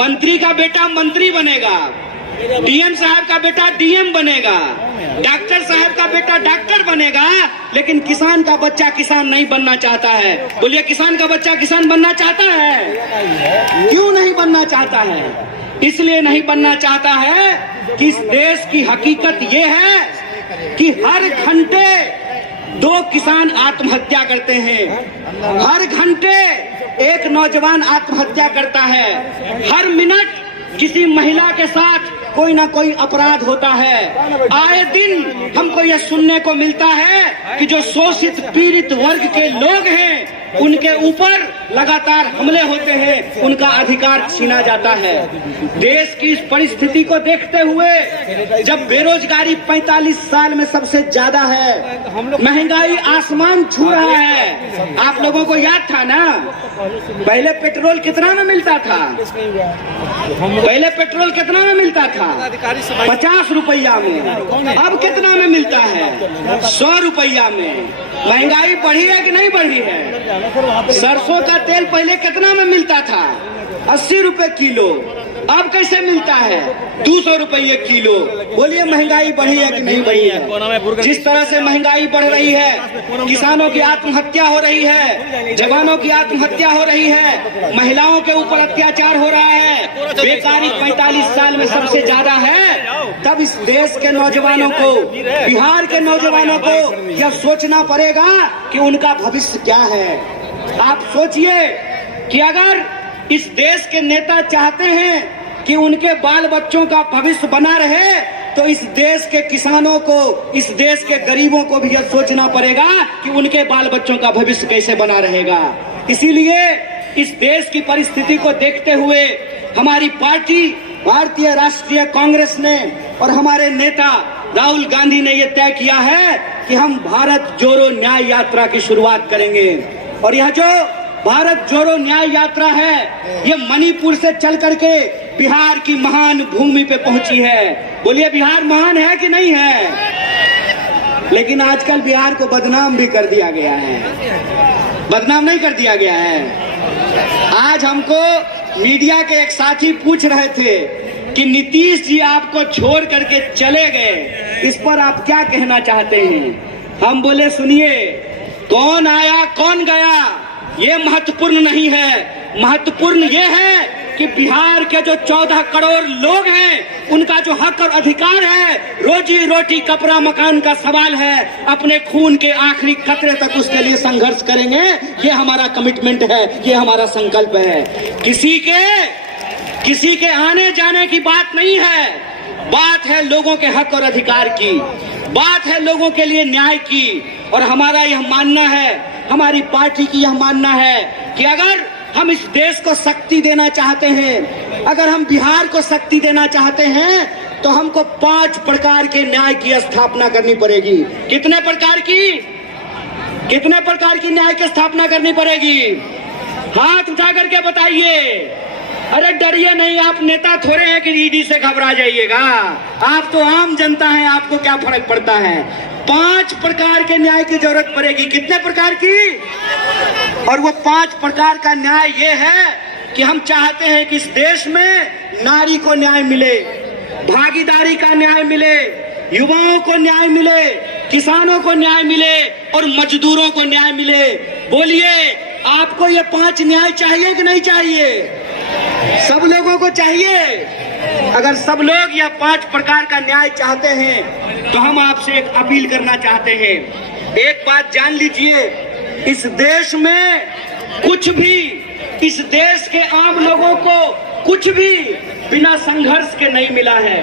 मंत्री का बेटा मंत्री बनेगा, डीएम साहब का बेटा डीएम बनेगा, डॉक्टर साहब का बेटा डॉक्टर बनेगा, लेकिन किसान का बच्चा किसान नहीं बनना चाहता है। बोलिए, किसान का बच्चा किसान बनना चाहता है? क्यों नहीं बनना चाहता है? इसलिए नहीं बनना चाहता है कि इस देश की हकीकत ये है कि हर घंटे 2 किसान आत्महत्या करते हैं, हर घंटे एक नौजवान आत्महत्या करता है, हर मिनट किसी महिला के साथ कोई ना कोई अपराध होता है। आए दिन हमको यह सुनने को मिलता है कि जो शोषित पीड़ित वर्ग के लोग हैं उनके ऊपर लगातार हमले होते हैं, उनका अधिकार छीना जाता है। देश की इस परिस्थिति को देखते हुए, जब बेरोजगारी 45 साल में सबसे ज्यादा है, महंगाई आसमान छू रहा है। आप लोगों को याद था ना, पहले पेट्रोल कितना में मिलता था? पहले पेट्रोल कितना में मिलता था? 50 रुपया में। अब कितना में मिलता है? 100 रुपया में। महंगाई बढ़ी है कि नहीं बढ़ी है? सरसों का तेल पहले कितना में मिलता था? 80 रुपए किलो। अब कैसे मिलता है? 200 रुपये किलो। बोलिए, महंगाई बढ़ी है कि नहीं बढ़ी है? जिस तरह से महंगाई बढ़ रही है, किसानों की आत्महत्या हो रही है, जवानों की आत्महत्या हो रही है, महिलाओं के ऊपर अत्याचार हो रहा है, बेकारी 45 साल में सबसे ज्यादा है, तब इस देश के नौजवानों को, बिहार के नौजवानों को यह सोचना पड़ेगा कि उनका भविष्य क्या है। आप सोचिए कि अगर इस देश के नेता चाहते हैं कि उनके बाल बच्चों का भविष्य बना रहे, तो इस देश के किसानों को, इस देश के गरीबों को भी यह सोचना पड़ेगा कि उनके बाल बच्चों का भविष्य कैसे बना रहेगा। इसीलिए इस देश की परिस्थिति को देखते हुए हमारी पार्टी भारतीय राष्ट्रीय कांग्रेस ने और हमारे नेता राहुल गांधी ने यह तय किया है कि हम भारत जोड़ो न्याय यात्रा की शुरुआत करेंगे। और यह जो भारत जोड़ो न्याय यात्रा है, ये मणिपुर से चल करके बिहार की महान भूमि पे पहुंची है। बोलिए, बिहार महान है कि नहीं है? लेकिन आजकल बिहार को बदनाम भी कर दिया गया है। बदनाम नहीं कर दिया गया है? आज हमको मीडिया के एक साथी पूछ रहे थे कि नीतीश जी आपको छोड़ करके चले गए, इस पर आप क्या कहना चाहते हैं? हम बोले, सुनिए, कौन आया कौन गया ये महत्वपूर्ण नहीं है। महत्वपूर्ण ये है कि बिहार के जो 14 करोड़ लोग हैं, उनका जो हक और अधिकार है, रोजी रोटी कपड़ा मकान का सवाल है, अपने खून के आखिरी कतरे तक उसके लिए संघर्ष करेंगे। ये हमारा कमिटमेंट है, ये हमारा संकल्प है। किसी के आने जाने की बात नहीं है, बात है लोगों के हक और अधिकार की, बात है लोगों के लिए न्याय की। और हमारा यह मानना है, हमारी पार्टी की यह मानना है कि अगर हम इस देश को शक्ति देना चाहते हैं, अगर हम बिहार को शक्ति देना चाहते हैं, तो हमको 5 प्रकार के न्याय की स्थापना करनी पड़ेगी। कितने प्रकार की न्याय की स्थापना करनी पड़ेगी? हाथ उठा करके बताइए। अरे डरिए नहीं, आप नेता थोड़े हैं कि ईडी से घबरा जाइएगा। आप तो आम जनता हैं, आपको क्या फर्क पड़ता है? 5 प्रकार के न्याय की जरूरत पड़ेगी। कितने प्रकार की? और वो 5 प्रकार का न्याय ये है कि हम चाहते हैं कि इस देश में नारी को न्याय मिले, भागीदारी का न्याय मिले, युवाओं को न्याय मिले, किसानों को न्याय मिले और मजदूरों को न्याय मिले। बोलिए, आपको ये 5 न्याय चाहिए कि नहीं चाहिए? सब लोगों को चाहिए। अगर सब लोग यह 5 प्रकार का न्याय चाहते हैं, तो हम आपसे एक अपील करना चाहते हैं। एक बात जान लीजिए, इस देश में कुछ भी, इस देश के आम लोगों को कुछ भी बिना संघर्ष के नहीं मिला है।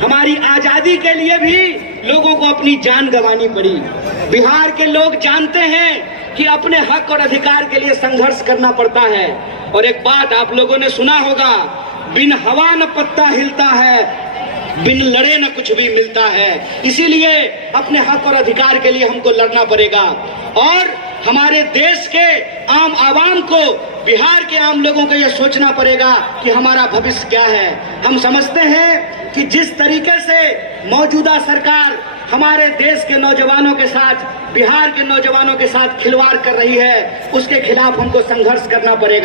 हमारी आजादी के लिए भी लोगों को अपनी जान गंवानी पड़ी। बिहार के लोग जानते हैं कि अपने हक और अधिकार के लिए संघर्ष करना पड़ता है। और एक बात आप लोगों ने सुना होगा, बिन हवा न पत्ता हिलता है, बिन लड़े न कुछ भी मिलता है। इसीलिए अपने हक और अधिकार के लिए हमको लड़ना पड़ेगा। और हमारे देश के आम आवाम को, बिहार के आम लोगों को यह सोचना पड़ेगा कि हमारा भविष्य क्या है। हम समझते हैं कि जिस तरीके से मौजूदा सरकार हमारे देश के नौजवानों के साथ, बिहार के नौजवानों के साथ खिलवाड़ कर रही है, उसके खिलाफ हमको संघर्ष करना पड़ेगा।